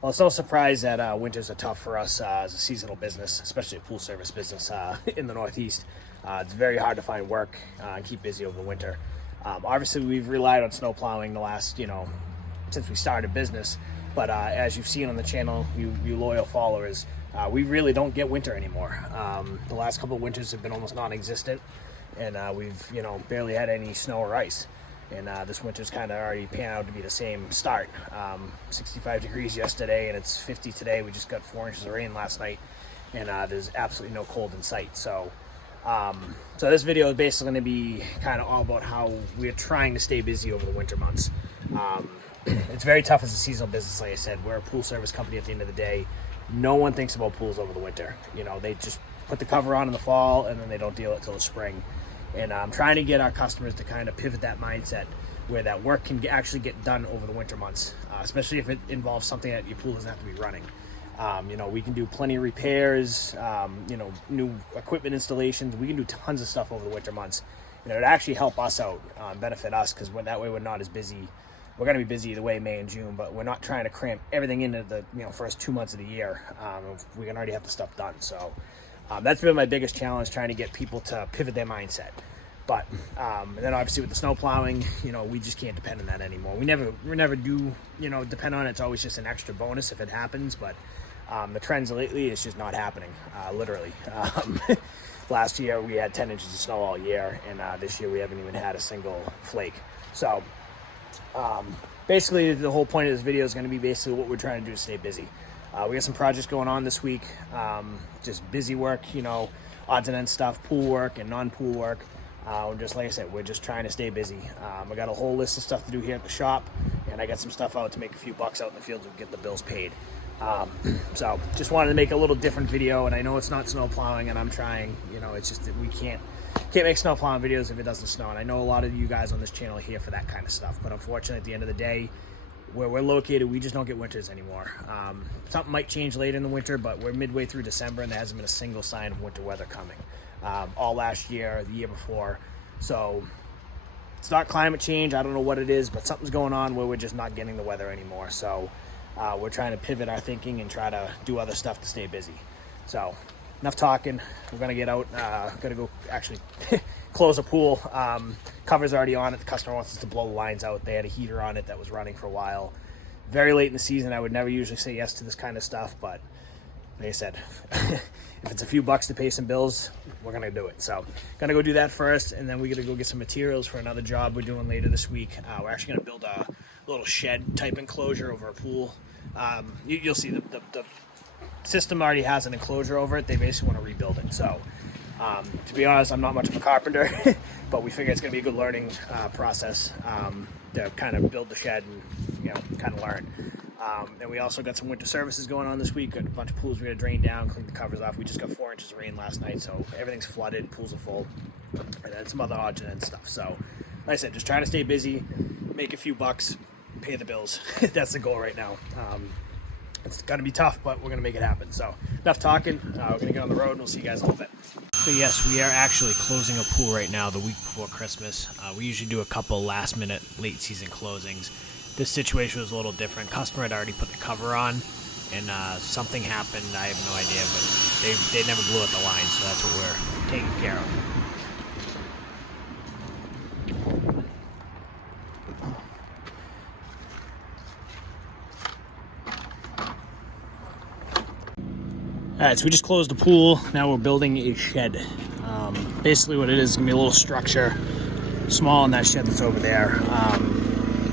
Well, it's no surprise that winters are tough for us as a seasonal business, especially a pool service business in the Northeast. It's very hard to find work and keep busy over the winter. Obviously, we've relied on snow plowing the last, since we started business. But as you've seen on the channel, you loyal followers, we really don't get winter anymore. The last couple of winters have been almost non-existent, and we've, barely had any snow or ice. And this winter's kind of already panned out to be the same start. 65 degrees yesterday, and it's 50 today. We just got 4 inches of rain last night, and there's absolutely no cold in sight. So this video is basically going to be kind of all about how we're trying to stay busy over the winter months. It's very tough as a seasonal business, like I said. We're a pool service company at the end of the day. No one thinks about pools over the winter. They just put the cover on in the fall, and then they don't deal it till the spring. And I'm trying to get our customers to kind of pivot that mindset where that work can actually get done over the winter months, especially if it involves something that your pool doesn't have to be running. We can do plenty of repairs, new equipment installations. We can do tons of stuff over the winter months. It would actually help us out, benefit us, because that way we're not as busy. We're going to be busy either way, May and June, but we're not trying to cram everything into the first 2 months of the year. We can already have the stuff done. So that's been my biggest challenge, trying to get people to pivot their mindset. But and then obviously with the snow plowing, we just can't depend on that anymore. We never do, depend on it. It's always just an extra bonus if it happens. But the trends lately, it's just not happening, literally. Last year we had 10 inches of snow all year, and this year we haven't even had a single flake. So basically the whole point of this video is going to be basically what we're trying to do to stay busy. We got some projects going on this week, just busy work, odds and ends stuff, pool work and non-pool work. Just like I said, we're just trying to stay busy. I got a whole list of stuff to do here at the shop, and I got some stuff out to make a few bucks out in the field to get the bills paid. So just wanted to make a little different video, and I know it's not snow plowing, and I'm trying. It's just that we can't make snow plowing videos if it doesn't snow. And I know a lot of you guys on this channel are here for that kind of stuff, but unfortunately, at the end of the day, where we're located, we just don't get winters anymore. Something might change later in the winter, but we're midway through December, and there hasn't been a single sign of winter weather coming. All last year, the year before. So it's not climate change. I don't know what it is, but something's going on where we're just not getting the weather anymore. So we're trying to pivot our thinking and try to do other stuff to stay busy. So enough talking. We're going to get out. Going to go actually close a pool. Cover's already on it. The customer wants us to blow the lines out. They had a heater on it that was running for a while. Very late in the season. I would never usually say yes to this kind of stuff, but like I said, if it's a few bucks to pay some bills, we're going to do it. So going to go do that first, and then we're going to go get some materials for another job we're doing later this week. We're actually going to build a little shed type enclosure over a pool. You'll see the system already has an enclosure over it. They basically want to rebuild it. So to be honest, I'm not much of a carpenter, but we figure it's going to be a good learning process to kind of build the shed and kind of learn. And we also got some winter services going on this week. Got a bunch of pools we got to drain down, clean the covers off. We just got 4 inches of rain last night, so everything's flooded, pools are full, and then some other odds and stuff. So like I said, just trying to stay busy, make a few bucks, pay the bills. That's the goal right now. It's going to be tough, but we're going to make it happen. So enough talking. We're going to get on the road, and we'll see you guys in a little bit. So yes, we are actually closing a pool right now the week before Christmas. We usually do a couple last-minute, late-season closings. This situation was a little different. Customer had already put the cover on, and something happened. I have no idea, but they never blew out the line, so that's what we're taking care of. Alright, so we just closed the pool. Now we're building a shed. Basically what it is going to be a little structure, small in that shed that's over there.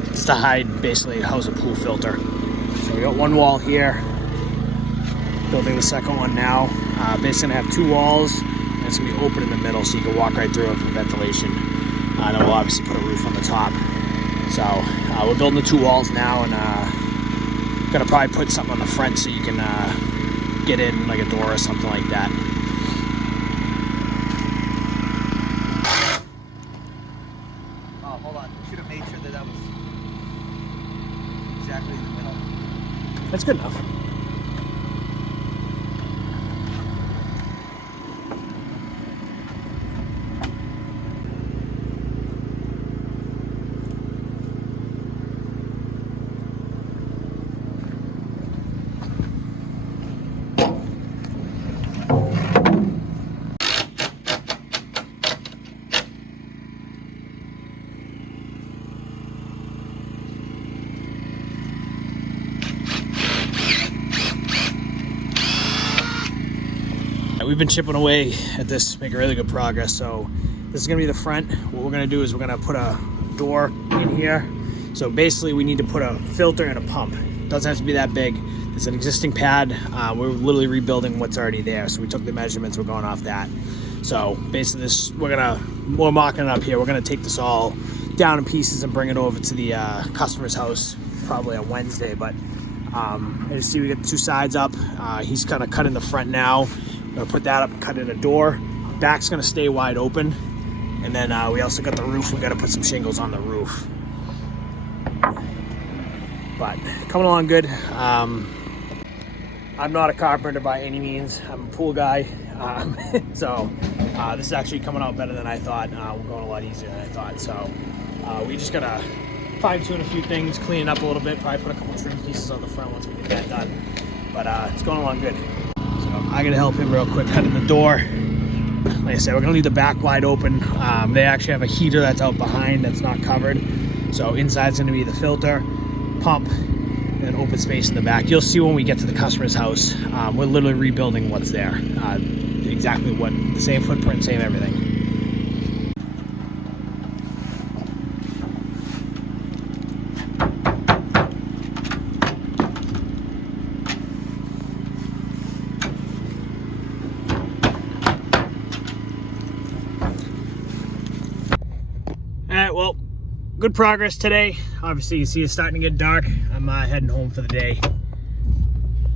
Just to hide, basically, house a pool filter. So we got one wall here. Building the second one now. Basically going to have 2 walls, and it's going to be open in the middle so you can walk right through it for ventilation. Then we'll obviously put a roof on the top. So we're building the 2 walls now, and going to probably put something on the front so you can get in, like a door or something like that. Oh, hold on. We should have made sure that was exactly in the middle. That's good enough. we've been chipping away at this, making really good progress. So this is gonna be the front. What we're gonna do is we're gonna put a door in here. So basically we need to put a filter and a pump. It doesn't have to be that big. It's an existing pad. We're literally rebuilding what's already there. So we took the measurements, we're going off that. So basically this, we're mocking it up here. We're gonna take this all down in pieces and bring it over to the customer's house probably on Wednesday. But as you see, we got the two sides up. He's kind of cutting the front now. We're gonna put that up and cut in a door. Back's gonna stay wide open. And then we also got the roof. We gotta put some shingles on the roof. But coming along good. I'm not a carpenter by any means. I'm a pool guy. So this is actually coming out better than I thought. We're going a lot easier than I thought. So we just gotta fine tune a few things, clean it up a little bit, probably put a couple trim pieces on the front once we get that done. But it's going along good. So I gotta help him real quick cutting the door. Like I said, we're gonna leave the back wide open. They actually have a heater that's out behind that's not covered. So inside's gonna be the filter, pump, and open space in the back. You'll see when we get to the customer's house. We're literally rebuilding what's there. Exactly what, the same footprint, same everything. Well, good progress today. Obviously, you see it's starting to get dark. I'm heading home for the day.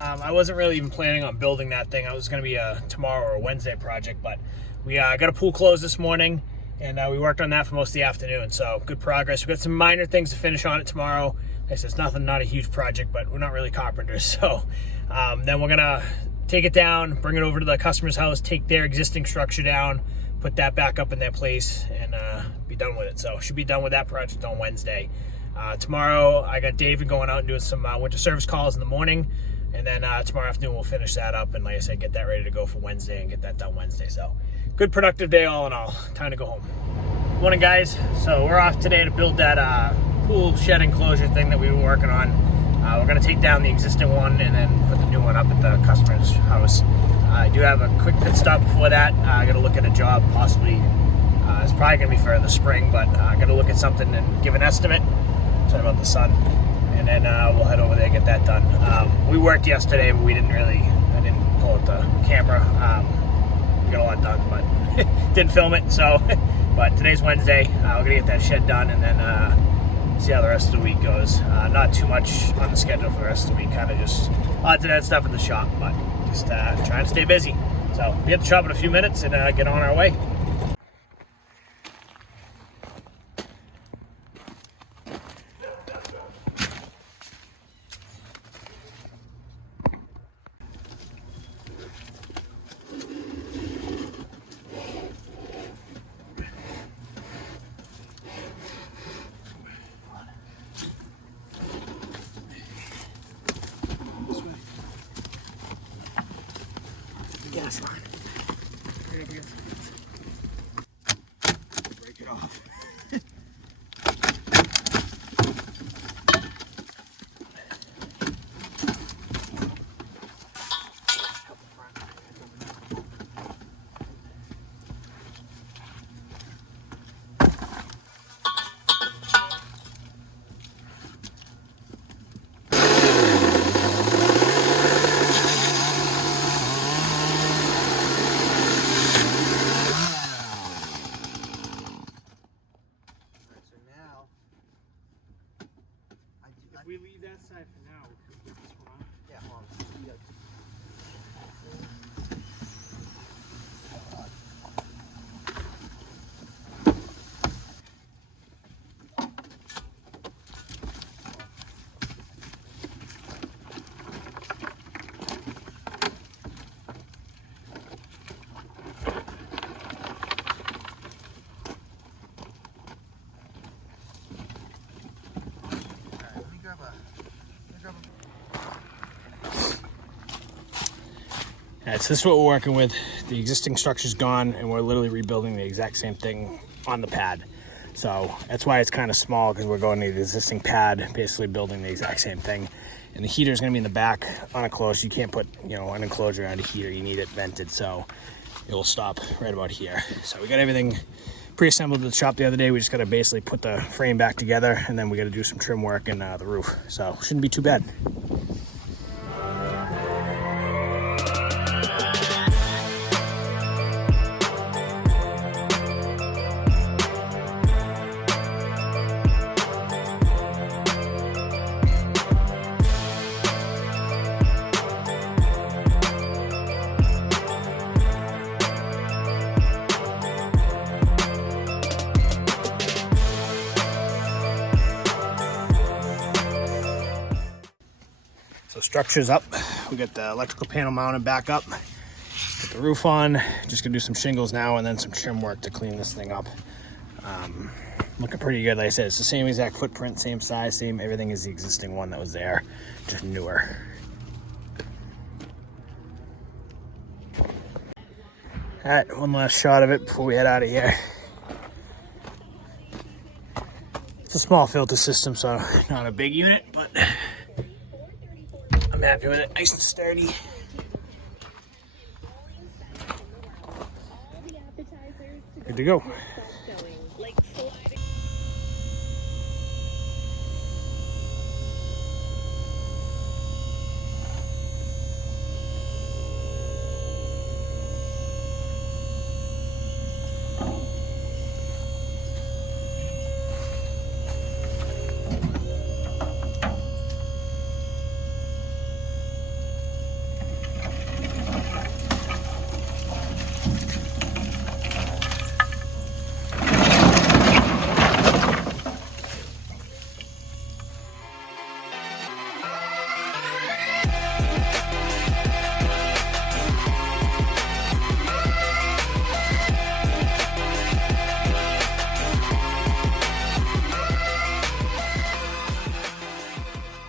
I wasn't really even planning on building that thing. I was going to be a tomorrow or a Wednesday project, but we got a pool closed this morning, and we worked on that for most of the afternoon. So good progress. We've got some minor things to finish on it tomorrow. Like I said, it's not a huge project, but we're not really carpenters. So then we're going to take it down, bring it over to the customer's house, take their existing structure down, put that back up in their place, and be done with it. So should be done with that project on Wednesday. Tomorrow I got David going out and doing some winter service calls in the morning, and then tomorrow afternoon we'll finish that up and, like I said, get that ready to go for Wednesday and get that done Wednesday. So good productive day all in all. Time to go home. Morning guys. So we're off today to build that pool shed enclosure thing that we were working on. We're going to take down the existing one and then put the new one up at the customer's house. I do have a quick pit stop before that. I got to look at a job possibly. It's probably going to be for the spring, but I got to look at something and give an estimate. Sorry about the sun. And then we'll head over there and get that done. We worked yesterday, but I didn't pull out the camera. We got a lot done, but didn't film it. So, but today's Wednesday. We're going to get that shed done and then see how the rest of the week goes. Not too much on the schedule for the rest of the week. Kind of just odds and ends stuff at the shop, but just trying to stay busy. So be at the shop in a few minutes and get on our way. Gas line. Right up against the fence. Break it off. If we leave that side for now, we can put this one on. Yeah, hold on. Yeah. So this is what we're working with. The existing structure's gone and we're literally rebuilding the exact same thing on the pad. So that's why it's kind of small, because we're going to the existing pad, basically building the exact same thing. And the heater is going to be in the back unenclosed. You can't put, you know, an enclosure around a heater. You need it vented, so it will stop right about here. So we got everything pre-assembled at the shop the other day. We just got to basically put the frame back together, and then we got to do some trim work in the roof. So shouldn't be too bad. So structure's up. We got the electrical panel mounted back up. Put the roof on. Just gonna do some shingles now and then some trim work to clean this thing up. Looking pretty good. Like I said, it's the same exact footprint, same size, same everything as the existing one that was there, just newer. All right, one last shot of it before we head out of here. It's a small filter system, so not a big unit, but I'm happy with it. Nice and sturdy. Good to go.